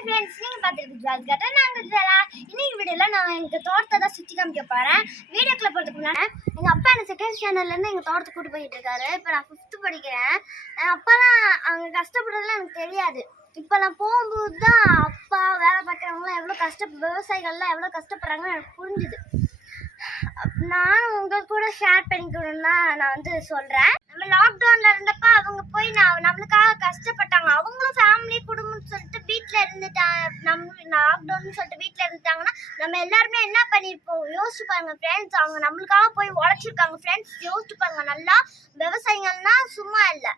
Hi friends, நீங்கள் பார்த்துக்கிட்டு நாங்கள் ஜலா. இன்னைக்கு வீடியோவில் நான் எங்கள் தோட்டத்தை தான் சுற்றி காமிக்க போகிறேன். வீடியோக்குள்ளே போகிறதுக்கு முன்னாடி எங்கள் அப்பா எனக்கு செகண்ட் ஸ்டாண்டர்ட்லேருந்து எங்கள் தோட்டத்தை கூட்டு போயிட்டு இருக்காரு. இப்போ நான் 5th படிக்கிறேன். அப்போல்லாம் அவங்க கஷ்டப்படுறதுலாம் எனக்கு தெரியாது. இப்போ நான் போகும்போது தான் அப்பா வேலை பார்க்குறவங்களாம் விவசாயிகள்லாம் எவ்வளோ கஷ்டப்படுறாங்கன்னு எனக்கு புரிஞ்சுது. நான் உங்கள் கூட ஷேர் பண்ணிக்கணும்னு தான் நான் வந்து சொல்கிறேன். நம்ம லாக்டவுனில் இருந்தப்போ அவங்க போய் நம்மளுக்காக கஷ்டப்பட்டாங்க. அவங்களும் ஃபேமிலி குடும்பம்னு சொல்லிட்டு வீட்டில் இருந்துட்டாங்க. லாக்டவுன்னு சொல்லிட்டு வீட்டில் இருந்துட்டாங்கன்னா நம்ம எல்லாருமே என்ன பண்ணியிருப்போம் யோசிச்சு பாருங்க ஃப்ரெண்ட்ஸ். அவங்க நம்மளுக்காக போய் உழைச்சிருக்காங்க ஃப்ரெண்ட்ஸ். யோசிச்சு பாருங்க. நல்லா விவசாயிகள்னா சும்மா இல்லை.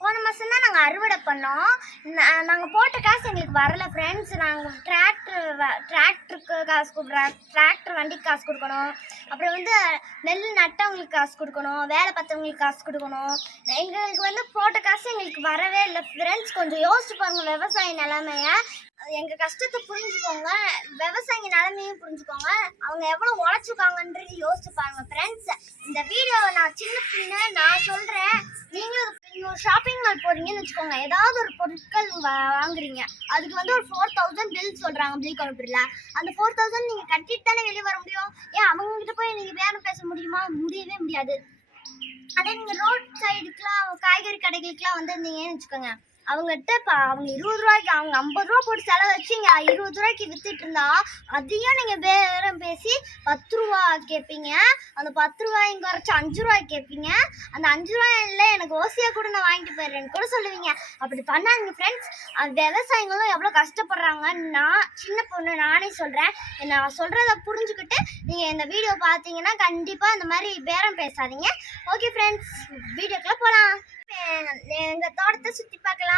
போன மாதம் தான் நாங்கள் அறுவடை பண்ணோம். நாங்கள் போட்ட காசு எங்களுக்கு வரல ஃப்ரெண்ட்ஸ். நாங்கள் டிராக்டருக்கு காசு கொடுக்குறோம், டிராக்டர் வண்டிக்கு காசு கொடுக்கணும். அப்புறம் வந்து நெல் நட்டவங்களுக்கு காசு கொடுக்கணும், வேலை பார்த்தவங்களுக்கு காசு கொடுக்கணும். எங்களுக்கு வந்து போட்ட காசு எங்களுக்கு வரவே இல்லை ஃப்ரெண்ட்ஸ். கொஞ்சம் யோசிச்சு பாருங்கள் விவசாய நிலைமையை. எங்கள் கஷ்டத்தை புரிஞ்சுக்கோங்க, விவசாயி நிலைமையும் புரிஞ்சுக்கோங்க. அவங்க எவ்வளோ உழைச்சிருக்காங்கன்றது யோசிச்சு பாருங்க ஃப்ரெண்ட்ஸ். இந்த வீடியோவை நான் சின்ன பின்ன நான் சொல்கிறேன். நீங்களும் ஒரு ஷாப்பிங் மால் போகிறீங்கன்னு வச்சுக்கோங்க. ஏதாவது ஒரு பொருட்கள் வாங்குறீங்க, அதுக்கு வந்து ஒரு 4000 பில் சொல்கிறாங்க பில் கவுண்டரில். அந்த 4000 நீங்கள் கட்டிட்டு தானே வெளியே வர முடியும். ஏன் அவங்ககிட்ட போய் நீங்கள் பேரம் பேச முடியுமா? முடியவே முடியாது. அதே நீங்கள் ரோட் சைடுக்கெலாம் காய்கறி கடைகளுக்கெலாம் வந்திருந்தீங்கன்னு வச்சுக்கோங்க. அவங்ககிட்ட இப்போ அவங்க 20 ரூபாய்க்கு அவங்க 50 ரூபா போட்டு செலவு வச்சு இங்கே 20 ரூபாய்க்கு விற்றுட்டு இருந்தா அதையும் நீங்கள் பேரம் பேசி 10 ரூபா கேட்பீங்க. அந்த 10 ரூபாய்க்கு குறைச்சி 5 ரூபாய்க்கு கேட்பீங்க. அந்த 5 ரூபாயில் எனக்கு ஓசியாக கூட நான் வாங்கிட்டு போயிடுறேன்னு கூட சொல்லுவீங்க. அப்படி பண்ணாங்க ஃப்ரெண்ட்ஸ். அந்த விவசாயிகளும் எவ்வளோ கஷ்டப்படுறாங்க. நான் சின்ன பொண்ணு, நானே சொல்கிறேன். நான் சொல்கிறத புரிஞ்சுக்கிட்டு நீங்கள் இந்த வீடியோ பார்த்தீங்கன்னா கண்டிப்பாக இந்த மாதிரி பேரம் பேசாதீங்க. ஓகே ஃப்ரெண்ட்ஸ், வீடியோக்குள்ளே போகலாம். எங்கள் தோட்டத்தை சுற்றி பார்க்கலாம்.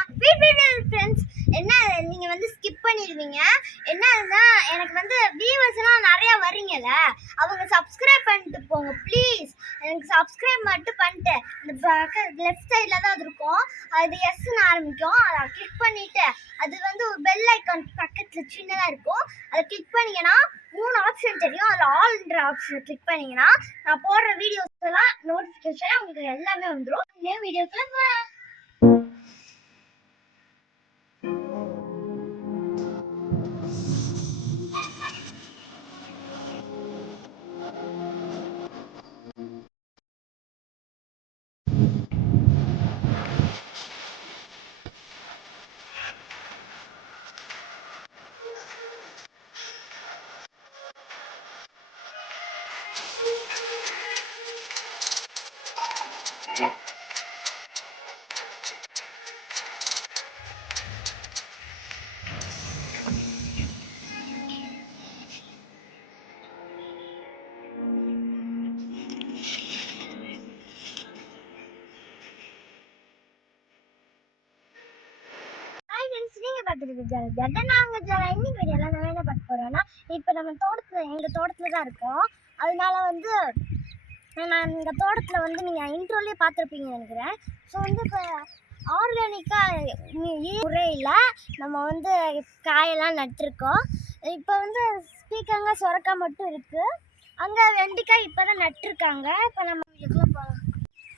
ஃப்ரெண்ட்ஸ், என்ன நீங்கள் வந்து ஸ்கிப் பண்ணிடுவீங்க. என்னன்னா எனக்கு வந்து வியூவர்ஸ்லாம் நிறையா வரீங்கல்ல, அவங்க சப்ஸ்கிரைப் பண்ணிட்டு போங்க ப்ளீஸ். எனக்கு சப்ஸ்கிரைப் மட்டும் பண்ணிட்டு இந்த லெஃப்ட் சைடில் தான் அது இருக்கும். அது எஸ்ன்னு ஆரம்பிக்கும். அதை கிளிக் பண்ணிவிட்டு அது வந்து ஒரு பெல் ஐக்கான் பக்கத்தில் சின்னதாக இருக்கும். அதை கிளிக் பண்ணிங்கன்னா 3 ஆப்ஷன் தெரியும். அதில் ஆல்ன்ற ஆப்ஷனை கிளிக் பண்ணிங்கன்னா நான் போடுற வீடியோஸ் எல்லாம் நோட்டிஃபிகேஷன் உங்களுக்கு எல்லாமே வந்துடும். இந்த வீடியோக்குள்ள போகலாம். இன்னைக்கு வீடியோல நம்ம என்ன பார்க்க போறோம்னா, இப்போ நம்ம எங்க தோட்டத்துல தான் இருக்கோம். அதனால வந்து நான் இந்த தோட்டத்தில் வந்து நீங்கள் இன்ட்ரோலேயே பார்த்துருப்பீங்கன்னு நினைக்கிறேன். ஸோ வந்து இப்போ ஆர்கானிக்காக முறையில் நம்ம வந்து காயெல்லாம் நட்டுருக்கோம். இப்போ வந்து பீக்கங்காய் சுரக்காய் மட்டும் இருக்குது. அங்கே வெண்டைக்காய் இப்போ தான் நட்டுருக்காங்க. இப்போ நம்ம இதுக்குள்ளே போகலாம்.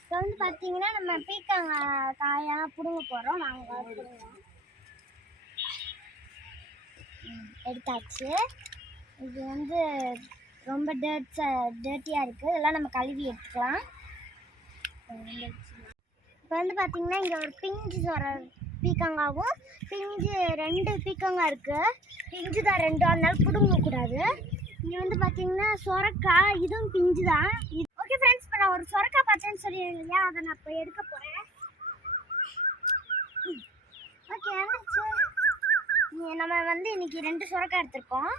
இப்போ வந்து பார்த்தீங்கன்னா நம்ம பீக்கங்காய் காயெல்லாம் பிடுங்க போகிறோம். நாங்கள் பிடுங்குவோம். எடுத்தாச்சு. இது வந்து ரொம்ப டர்ட்டியாக இருக்குது. இதெல்லாம் நம்ம கழுவி எடுத்துக்கலாம். இப்போ வந்து பார்த்திங்கன்னா இங்கே ஒரு பிஞ்சு பீக்கங்காவும் பிஞ்சு 2 பீக்கங்காய் இருக்குது. பிஞ்சு தான் 2, அதனால பிடுங்கக்கூடாது. இங்கே வந்து பார்த்திங்கன்னா சொரக்காய், இதுவும் பிஞ்சு தான். ஓகே ஃப்ரெண்ட்ஸ், இப்போ நான் ஒரு சொரக்காய் பார்த்தேன்னு சொல்லிடுறேன் இல்லையா, அதை நான் இப்போ எடுக்க போகிறேன். ஓகே, நம்ம வந்து இன்னைக்கு 2 சொரக்காய் எடுத்திருக்கோம்.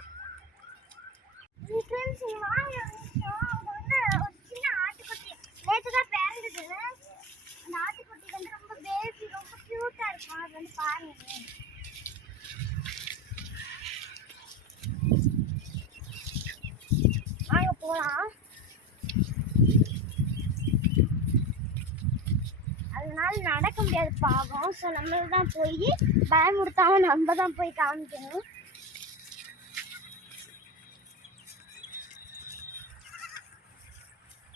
ஃப்ரெண்ட்ஸ், வாங்க அவங்க வந்து ஒரு சின்ன ஆட்டுக்குட்டி நேற்று தான் பிறந்தது. அந்த ஆட்டுக்குட்டி வந்து ரொம்ப பேபி, ரொம்ப க்யூட்டாக இருக்கும். அது வந்து பாருங்க. வாங்க போகலாம். அதனால நடக்க முடியாது பாவம். ஸோ நம்ம தான் போய் பயமுடுத்தாம நம்ம தான் போய் காமிக்கணும்.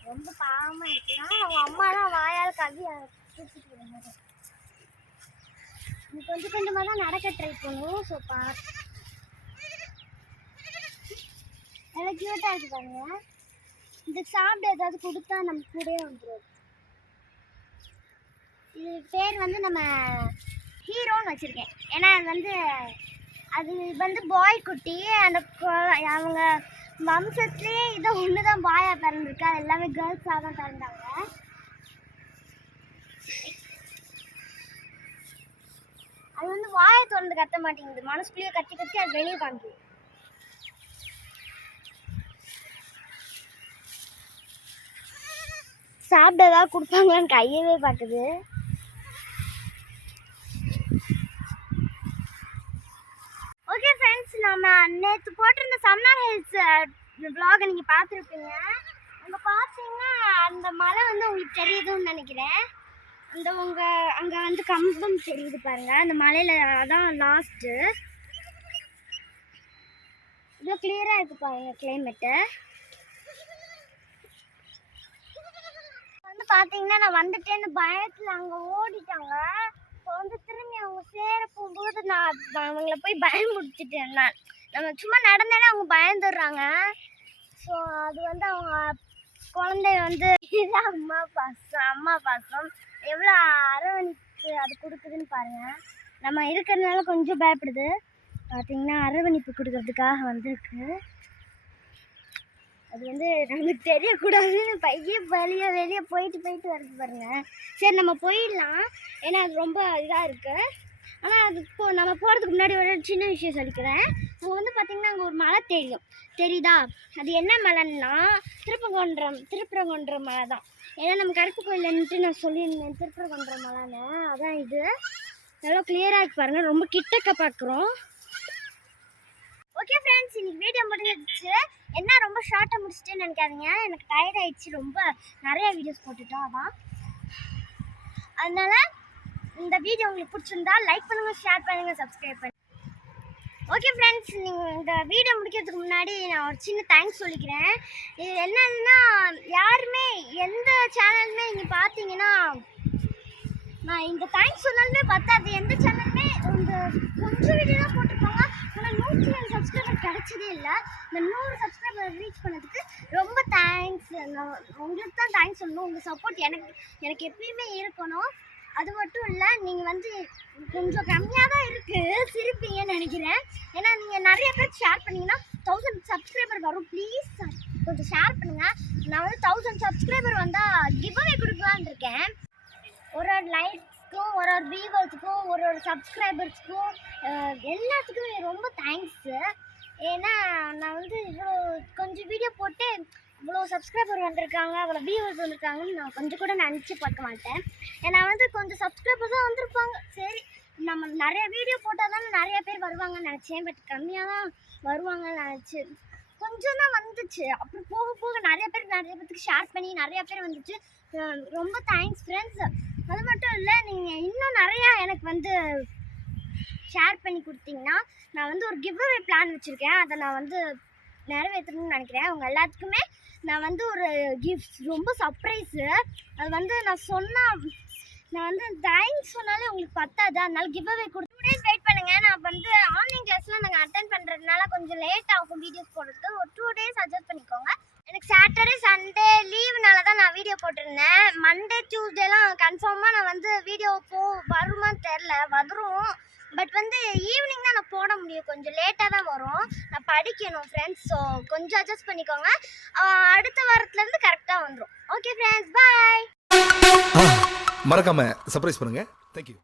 ரொம்ப பாவமாக இருக்குன்னா அவங்க அம்மா தான் வாயால் கவி தூக்கிட்டு விடுங்க. நீ கொஞ்சம் கொஞ்சமாக தான் நடக்க ட்ரை பண்ணும். ஸோ நல்லா க்யூட்டாக இருக்கு பாருங்க. இதுக்கு சாப்பிட ஏதாவது கொடுத்தா நம்ம கூடயே வந்துடும். இது பேர் வந்து நம்ம ஹீரோன்னு வச்சுருக்கேன். ஏன்னா அது வந்து பாய் குட்டி. அந்த அவங்க வம்சத்துலேயே இதை ஒன்று தான் பாயாக பிறந்திருக்கு. அது எல்லாமே கேர்ள்ஸாக தான் பிறந்தாங்க. அது வந்து வாயை திறந்து கத்த மாட்டேங்குது, மனசுக்குள்ளேயே கத்தி கத்தி அது வெளியே காமிக்குது. சாப்பிட ஏதாவது கொடுப்பாங்களான்னு கையவே பார்க்குது. ஓகே ஃப்ரெண்ட்ஸ், நம்ம நேற்று போட்டிருந்த சம்மர் ஹில்ஸ் vlog நீங்கள் பார்த்துருப்பீங்க. அங்கே பார்த்தீங்கன்னா அந்த மலை வந்து உங்களுக்கு தெரியுதுன்னு நினைக்கிறேன். அங்கே வந்து கம்பம் தெரியுது பாருங்க. அந்த மலையில் அதான் லாஸ்ட்டு. இவ்வளோ கிளியராக இருக்குது பாருங்க கிளைமேட்டு. வந்து பார்த்தீங்கன்னா நான் வந்துட்டேன்னு பயத்தில் அங்கே ஓடிட்டாங்க. இப்போ வந்து திரும்பி அவங்க சேர போகும்போது நான் அவங்கள போய் பயமுடிச்சிட்டேன். நம்ம சும்மா நடந்தேன்னா அவங்க பயந்துடுறாங்க. ஸோ அது வந்து அவங்க குழந்தை வந்து அம்மா பாசம் எவ்வளோ அரவணைப்பு அது கொடுக்குதுன்னு பாருங்கள். நம்ம இருக்கிறதுனால கொஞ்சம் பயப்படுது. பார்த்திங்கன்னா அரவணைப்பு கொடுக்கறதுக்காக வந்திருக்கு. அது வந்து நமக்கு தெரியக்கூடாதுன்னு பையன் வெளியே போயிட்டு வருது பாருங்கள். சரி நம்ம போயிடலாம், ஏன்னா அது ரொம்ப இதாக இருக்குது. ஆனால் அது நம்ம போகிறதுக்கு முன்னாடி ஒரு சின்ன விஷயம் சொல்லிக்கிறேன். அங்கே வந்து பார்த்திங்கன்னா அங்கே ஒரு மலை தெரியுதா? அது என்ன மலைன்னா திருப்பரங்குன்றம் மலை தான். ஏன்னா நம்ம கருப்பு கோயில்ன்ட்டு நான் சொல்லியிருந்தேன் திருப்பரங்குன்றம் மலைன்னு. அதான் இது எவ்வளோ கிளியராக இருக்கு பாருங்கள். ரொம்ப கிட்டக்க பார்க்குறோம். ஓகே ஃப்ரெண்ட்ஸ், இன்னைக்கு வீடியோ முடிஞ்சிடுச்சு. என்ன ரொம்ப ஷார்ட்டாக முடிச்சிட்டேன்னு நினைக்காதீங்க. எனக்கு டயர்ட் ஆகிடுச்சு, ரொம்ப நிறையா வீடியோஸ் போட்டுட்டோம். அதான் அதனால் இந்த வீடியோ உங்களுக்கு பிடிச்சிருந்தா லைக் பண்ணுங்கள், ஷேர் பண்ணுங்கள், சப்ஸ்கிரைப் பண்ணுங்கள். ஓகே ஃப்ரெண்ட்ஸ், நீங்கள் இந்த வீடியோ முடிக்கிறதுக்கு முன்னாடி நான் ஒரு சின்ன தேங்க்ஸ் சொல்லிக்கிறேன். இது என்னன்னா, யாருமே எந்த சேனலுமே நீங்கள் பார்த்தீங்கன்னா நான் இந்த தேங்க்ஸ் சொன்னாலுமே பத்தாது. எந்த சேனலுமே கொஞ்சம் வீடியோ தான் போட்டிருப்பாங்க. ஆனால் 107 சப்ஸ்கிரைபர் கிடைச்சதே இல்லை. இந்த 100 சப்ஸ்கிரைபர் ரீச் பண்ணதுக்கு ரொம்ப தேங்க்ஸ். நான் உங்களுக்கு தான் தேங்க்ஸ் சொல்லணும். உங்கள் சப்போர்ட் எனக்கு எப்பயுமே இருக்கணும். அது மட்டும் இல்லை, நீங்கள் வந்து கொஞ்சம் கம்மியாக தான் இருக்குது சிரிப்பீங்கன்னு நினைக்கிறேன். ஏன்னா நீங்கள் நிறைய பேர் ஷேர் பண்ணிங்கன்னா 1000 சப்ஸ்கிரைபர் வரும். ப்ளீஸ் கொஞ்சம் ஷேர் பண்ணுங்கள். நான் வந்து 1000 சப்ஸ்கிரைபர் வந்தால் கிவ்அவே கொடுக்கலான்னு இருக்கேன். ஒரு லைக்ஸ்க்கும் ஒரு வியூவர்ஸுக்கும் ஒரு சப்ஸ்கிரைபர்ஸ்க்கும் எல்லாத்துக்குமே ரொம்ப தேங்க்ஸு. ஏன்னா நான் வந்து இவ்வளோ கொஞ்சம் வீடியோ போட்டு இவ்வளோ சப்ஸ்கிரைபர் வந்திருக்காங்க, அவ்வளோ வியூவர்ஸ் வந்திருக்காங்கன்னு நான் கொஞ்சம் கூட நினச்சி பார்க்க மாட்டேன். ஏன்னா வந்து கொஞ்சம் சப்ஸ்கிரைபர்ஸ் தான் வந்திருப்பாங்க. சரி, நம்ம நிறைய வீடியோ போட்டால் தானே நிறைய பேர் வருவாங்கன்னு நினச்சேன். பட் கம்மியாக தான் வருவாங்கன்னு நினச்சி கொஞ்சம் தான் வந்துச்சு. அப்புறம் போக போக நிறைய பேருக்கு ஷேர் பண்ணி நிறைய பேர் வந்துச்சு. ரொம்ப தேங்க்ஸ் ஃப்ரெண்ட்ஸ். அது மட்டும் இல்லை, நீங்கள் இன்னும் நிறையா எனக்கு வந்து ஷேர் பண்ணி கொடுத்தீங்கன்னா நான் வந்து ஒரு கிவ்அவே பிளான் வச்சுருக்கேன். அதை நான் வந்து நிறைவேற்றணும்னு நினைக்கிறேன். அவங்க எல்லாத்துக்குமே நான் வந்து ஒரு கிஃப்ட் ரொம்ப சர்ப்ரைஸு. அது வந்து நான் வந்து தேங்க்ஸ் சொன்னாலே உங்களுக்கு பத்தாது. அதனால கிவ்அவே கொடுத்து 2 days வெயிட் பண்ணுங்கள். நான் வந்து ஆன்லைன் கிளாஸ்லாம் நாங்கள் அட்டென்ட் பண்ணுறதுனால கொஞ்சம் லேட் ஆகும் வீடியோஸ் போடுறதுக்கு. ஒரு 2 days அட்ஜஸ்ட் பண்ணிக்கோங்க. எனக்கு சாட்டர்டே சண்டே லீவுனால தான் நான் வீடியோ போட்டிருந்தேன். மண்டே டியூஸ்டேலாம் கன்ஃபார்மாக நான் வந்து வீடியோ வருமான்னு தெரில, வரும். பட் வந்து ஈவினிங் தான் நான் போட முடியும். கொஞ்சம் லேட்டாக தான் வரும். நான் படிக்கணும் ஃப்ரெண்ட்ஸ். ஸோ கொஞ்சம் அட்ஜஸ்ட் பண்ணிக்கோங்க. அடுத்த வாரத்துலேருந்து கரெக்டாக வந்துடும். ஓகே ஃப்ரெண்ட்ஸ், பாய். மறக்காம சர்ப்ரைஸ் பண்ணுங்க. தேங்க்யூ.